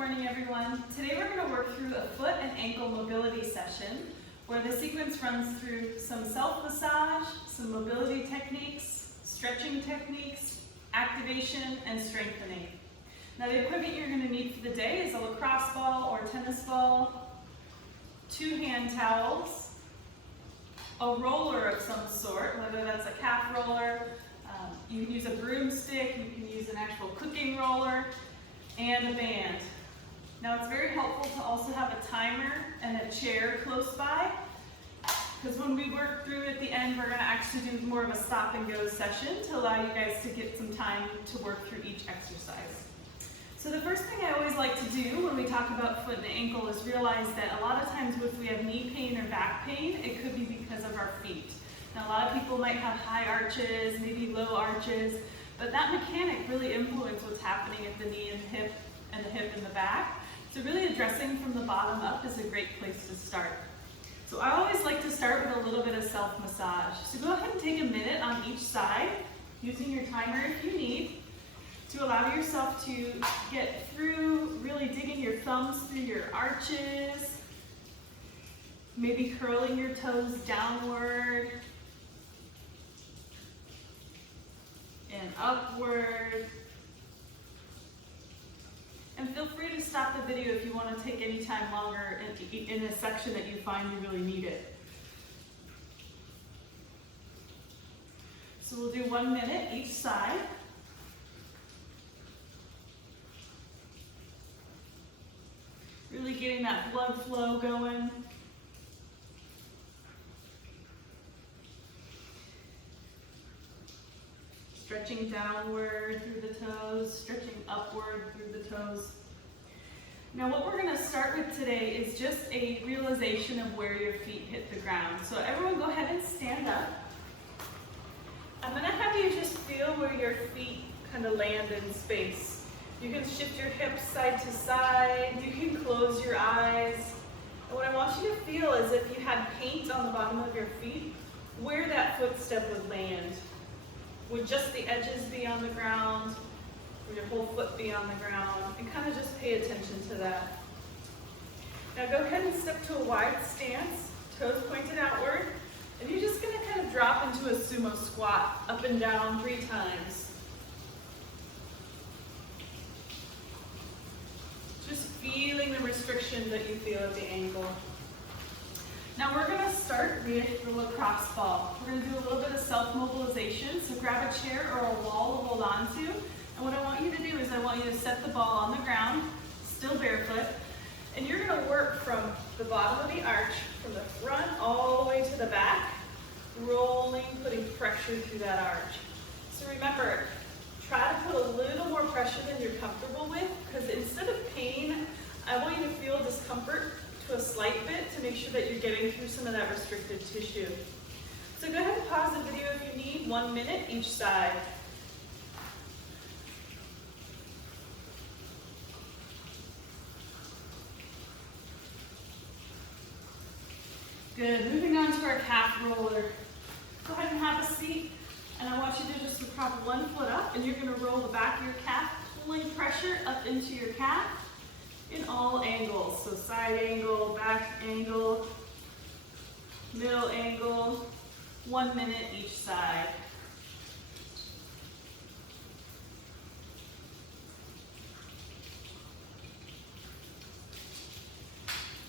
morning, everyone. Today we're going to work through a foot and ankle mobility session where the sequence runs through some self-massage, some mobility techniques, stretching techniques, activation, and strengthening. Now the equipment you're going to need for the day is a lacrosse ball or tennis ball, 2 hand towels, a roller of some sort, whether that's a calf roller, you can use a broomstick, you can use an actual cooking roller, and a band. Now it's very helpful to also have a timer and a chair close by, because when we work through at the end, we're going to actually do more of a stop and go session to allow you guys to get some time to work through each exercise. So the first thing I always like to do when we talk about foot and ankle is realize that a lot of times if we have knee pain or back pain, it could be because of our feet. Now a lot of people might have high arches, maybe low arches, but that mechanic really influences what's happening at the knee and the hip and the back. So really addressing from the bottom up is a great place to start. So I always like to start with a little bit of self-massage. So go ahead and take a minute on each side, using your timer if you need, to allow yourself to get through, really digging your thumbs through your arches, maybe curling your toes downward and upward. And feel free to stop the video if you want to take any time longer in a section that you find you really need it. So we'll do 1 minute each side. Really getting that blood flow going. Stretching downward through the toes, stretching upward through the toes. Now what we're going to start with today is just a realization of where your feet hit the ground. So everyone go ahead and stand up. I'm going to have you just feel where your feet kind of land in space. You can shift your hips side to side, you can close your eyes. And what I want you to feel is if you had paint on the bottom of your feet, where that footstep would land. Would just the edges be on the ground? Would your whole foot be on the ground? And kind of just pay attention to that. Now go ahead and step to a wide stance, toes pointed outward, and you're just going to kind of drop into a sumo squat, up and down 3 times. Just feeling the restriction that you feel at the ankle. Now we're going to start with the lacrosse ball. We're going to do a little bit of self-mobilization, so grab a chair or a wall to hold on to. And what I want you to do is I want you to set the ball on the ground, still barefoot, and you're going to work from the bottom of the arch, from the front all the way to the back, rolling, putting pressure through that arch. So remember, try to put a little more pressure than you're comfortable with, because instead of pain, I want you to feel discomfort to a slight bit to make sure that you're getting through some of that restricted tissue. So go ahead and pause the video if you need, 1 minute each side. Good, moving on to our calf roller. Go ahead and have a seat, and I want you to just prop 1 foot up, and you're going to roll the back of your calf, pulling pressure up into your calf in all angles. So side angle, back angle, middle angle, 1 minute each side.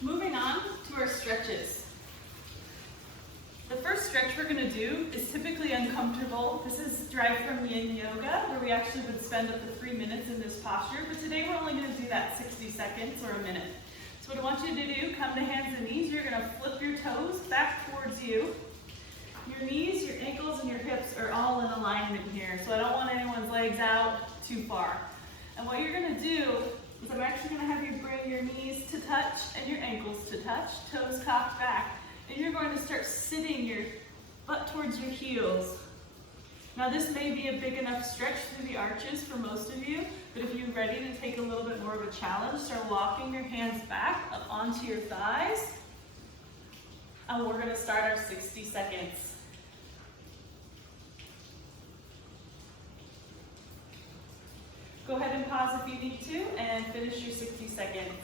Moving on to our stretches. The first stretch we're going to do is typically uncomfortable. This is derived from yin yoga, where we actually would spend up to 3 minutes in this posture, but today we're only going to do that 60 seconds or a minute. So what I want you to do, come to hands and knees, you're going to flip your toes back towards you. Your knees, your ankles, and your hips are all in alignment here, so I don't want anyone's legs out too far. And what you're going to do is I'm actually going to have you bring your knees to touch and your ankles to touch, toes cocked back. And you're going to start sitting your butt towards your heels. Now this may be a big enough stretch through the arches for most of you, but if you're ready to take a little bit more of a challenge, start walking your hands back up onto your thighs. And we're going to start our 60 seconds. Go ahead and pause if you need to, and finish your 60 seconds.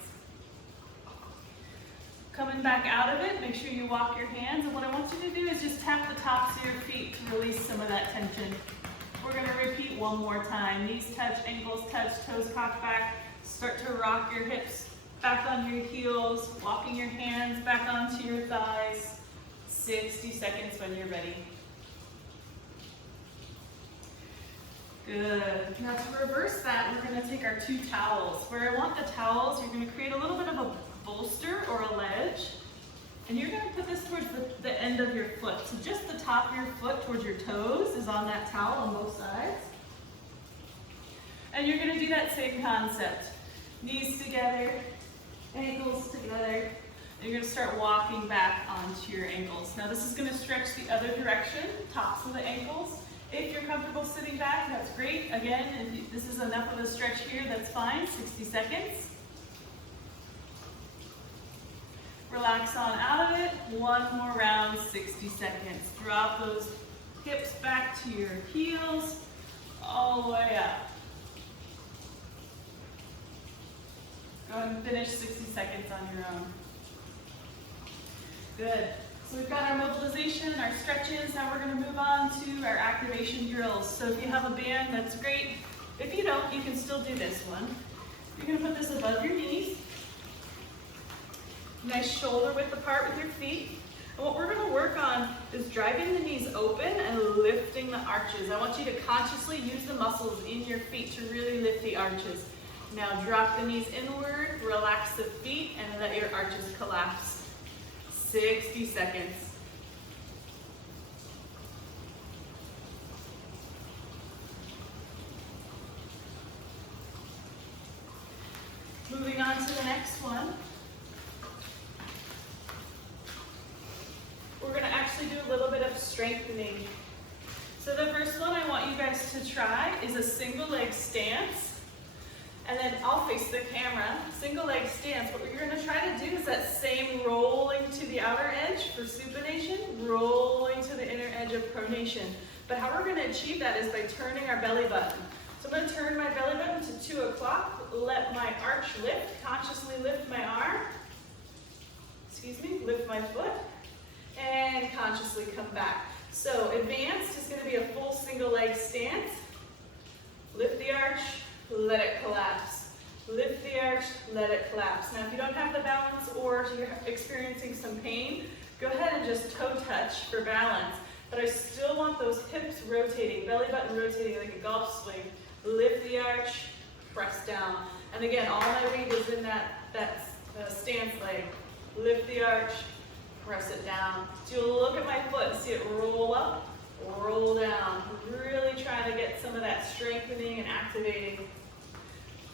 Coming back out of it, make sure you walk your hands, and what I want you to do is just tap the tops of your feet to release some of that tension. We're going to repeat one more time. Knees touch, ankles touch, toes cocked back. Start to rock your hips back on your heels, walking your hands back onto your thighs. 60 seconds when you're ready. Good. Now to reverse that, we're going to take our 2 towels. Where I want the towels, you're going to create a little bit of a bolster or a ledge. And you're going to put this towards the end of your foot. So just the top of your foot towards your toes is on that towel on both sides. And you're going to do that same concept. Knees together, ankles together. And you're going to start walking back onto your ankles. Now this is going to stretch the other direction, tops of the ankles. If you're comfortable sitting back, that's great. Again, if this is enough of a stretch here, that's fine. 60 seconds. Relax on out of it. One more round, 60 seconds. Drop those hips back to your heels, all the way up. Go ahead and finish 60 seconds on your own. Good. So we've got our mobilization, our stretches. Now we're going to move on to our activation drills. So if you have a band, that's great. If you don't, you can still do this one. You're going to put this above your knees. Nice shoulder width apart with your feet. And what we're going to work on is driving the knees open and lifting the arches. I want you to consciously use the muscles in your feet to really lift the arches. Now drop the knees inward, relax the feet, and let your arches collapse. 60 seconds. Moving on to the next one. We're going to actually do a little bit of strengthening. So the first one I want you guys to try is a single leg stance. And then I'll face the camera. Single leg stance. What you're going to try to do is that same rolling to the outer edge for supination, rolling to the inner edge of pronation. But how we're going to achieve that is by turning our belly button. So I'm going to turn my belly button to 2 o'clock, let my arch lift, consciously lift my arm, lift my foot, and consciously come back. So advanced is going to be a full single leg stance. Lift the arch, let it collapse. Lift the arch, let it collapse. Now if you don't have the balance or you're experiencing some pain, go ahead and just toe touch for balance. But I still want those hips rotating, belly button rotating like a golf swing. Lift the arch, press down. And again, all my weight is in that stance leg. Lift the arch, press it down. So you'll look at my foot and see it roll up, roll down. Really trying to get some of that strengthening and activating.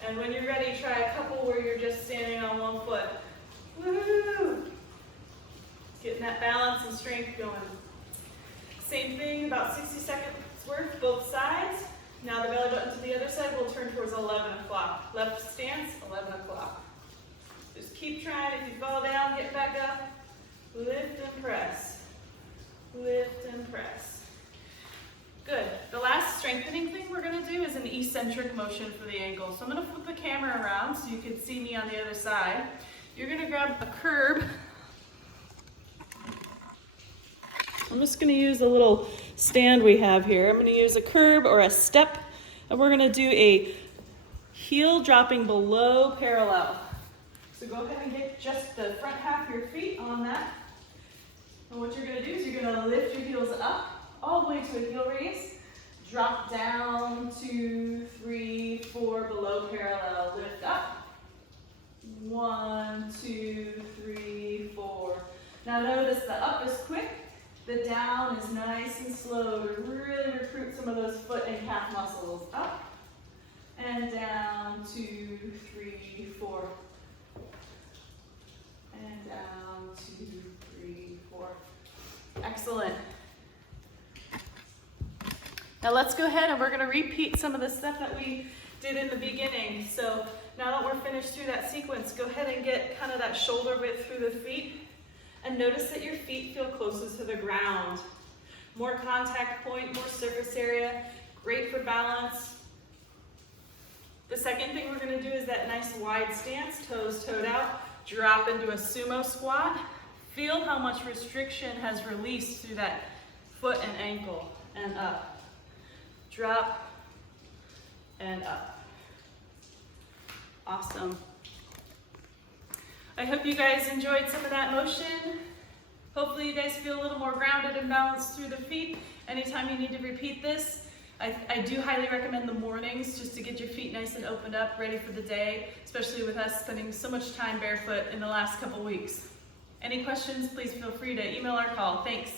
And when you're ready, try a couple where you're just standing on one foot. Woo! Getting that balance and strength going. Same thing, about 60 seconds worth, both sides. Now the belly button to the other side will turn towards 11 o'clock. Left stance, 11 o'clock. Just keep trying. If you fall down, get back up. Lift and press. Lift and press. Good. The last strengthening thing we're going to do is an eccentric motion for the ankle. So I'm going to flip the camera around so you can see me on the other side. You're going to grab a curb. I'm just going to use a little stand we have here. I'm going to use a curb or a step, and we're going to do a heel dropping below parallel. So go ahead and get just the front half of your feet on that. And what you're going to do is you're going to lift your heels up all the way to a heel raise. Drop down, 2, 3, 4, below parallel. Lift up. 1, 2, 3, 4. Now notice the up is quick. The down is nice and slow to really recruit some of those foot and calf muscles. Up and down, 2, 3, 4. And down, 2, 3, 4. Excellent. Now let's go ahead and we're going to repeat some of the stuff that we did in the beginning. So now that we're finished through that sequence, go ahead and get kind of that shoulder width through the feet. And notice that your feet feel closest to the ground. More contact point, more surface area, great for balance. The second thing we're going to do is that nice wide stance, toes toed out, drop into a sumo squat. Feel how much restriction has released through that foot and ankle, and up. Drop and up. Awesome. I hope you guys enjoyed some of that motion. Hopefully you guys feel a little more grounded and balanced through the feet. Anytime you need to repeat this, I do highly recommend the mornings just to get your feet nice and opened up, ready for the day, especially with us spending so much time barefoot in the last couple weeks. Any questions, please feel free to email or call. Thanks.